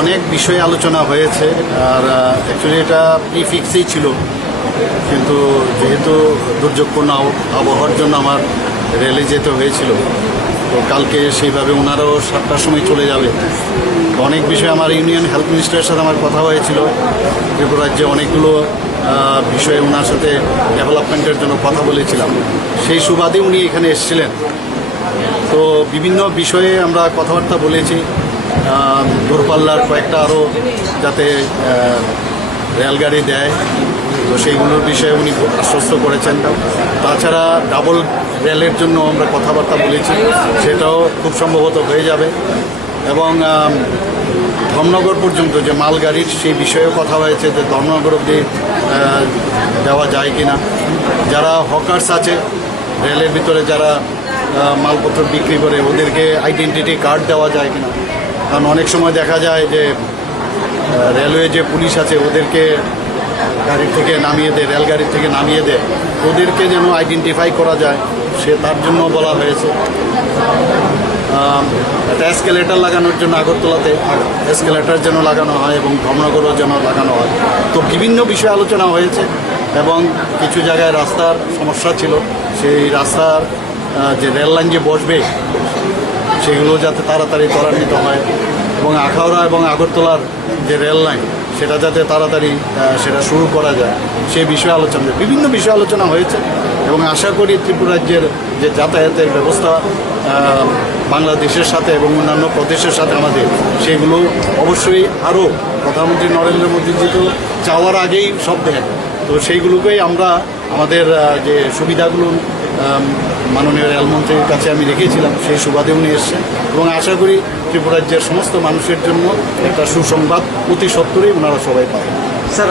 অনেক বিষয়ে আলোচনা হয়েছে আর অ্যাকচুয়ালি এটা প্রিফিক্সেই ছিল, কিন্তু যেহেতু দুর্যোগপূর্ণ আবহাওয়ার জন্য আমার রেলে যেতে হয়েছিল, তো কালকে সেইভাবে ওনারাও 7টার সময় চলে যাবে। তো অনেক বিষয়ে আমার ইউনিয়ন হেলথ মিনিস্টারের সাথে আমার কথা হয়েছিল। ত্রিপুরা রাজ্যে অনেকগুলো বিষয়ে ওনার সাথে ডেভেলপমেন্টের জন্য কথা বলেছিলাম, সেই সুবাদে উনি এখানে এসেছিলেন। তো বিভিন্ন বিষয়ে আমরা কথাবার্তা বলেছি। দূরপাল্লার কয়েকটা আরও যাতে রেলগাড়ি দেয়, তো সেইগুলোর বিষয়ে উনি আশ্বস্ত করেছেন। তাছাড়া ডাবল রেলের জন্য আমরা কথাবার্তা বলেছি, সেটাও খুব সম্ভবত হয়ে যাবে। এবং ধর্মনগর পর্যন্ত যে মালগাড়ির সেই বিষয়েও কথা হয়েছে যে ধর্মনগর অবধি দেওয়া যায় কিনা। যারা হকার্স আছে রেলের ভিতরে, যারা মালপত্র বিক্রি করে, ওদেরকে আইডেন্টিটি কার্ড দেওয়া যায় কিনা। কারণ অনেক সময় দেখা যায় যে রেলওয়ে যে পুলিশ আছে ওদেরকে গাড়ি থেকে নামিয়ে দেয়, রেলগাড়ি থেকে নামিয়ে দেয়, ওদেরকে যেন আইডেন্টিফাই করা যায়, সে তার জন্য বলা হয়েছে। একটা এসকেলেটার লাগানোর জন্য আগরতলাতে এসকেলেটার যেন লাগানো হয় এবং ধর্মনগরও যেন লাগানো হয়। তো বিভিন্ন বিষয়ে আলোচনা হয়েছে এবং কিছু জায়গায় রাস্তার সমস্যা ছিল, সেই রাস্তার যে রেল লাইন যে বসবে সেগুলো যাতে তাড়াতাড়ি ত্বরান্বিত হয় এবং আখাউড়া এবং আগরতলার যে রেল লাইন সেটা যাতে তাড়াতাড়ি সেটা শুরু করা যায়, সেই বিষয়ে আলোচনা, বিভিন্ন বিষয়ে আলোচনা হয়েছে। এবং আশা করি ত্রিপুরা রাজ্যের যে যাতায়াতের ব্যবস্থা বাংলাদেশের সাথে এবং অন্যান্য প্রদেশের সাথে আমাদের, সেগুলো অবশ্যই আরও প্রধানমন্ত্রী নরেন্দ্র মোদীজি তো চাওয়ার আগেই সব দেন, তো সেইগুলোকেই আমরা আমাদের যে সুবিধাগুলো মাননীয় রেলমন্ত্রীর কাছে আমি রেখেছিলাম, সেই সুবাদে উনি এসছেন। এবং আশা করি ত্রিপুরা রাজ্যের সমস্ত মানুষের জন্য একটা সুসংবাদ অতি সত্বরই ওনারা সবাই পাবেন। স্যার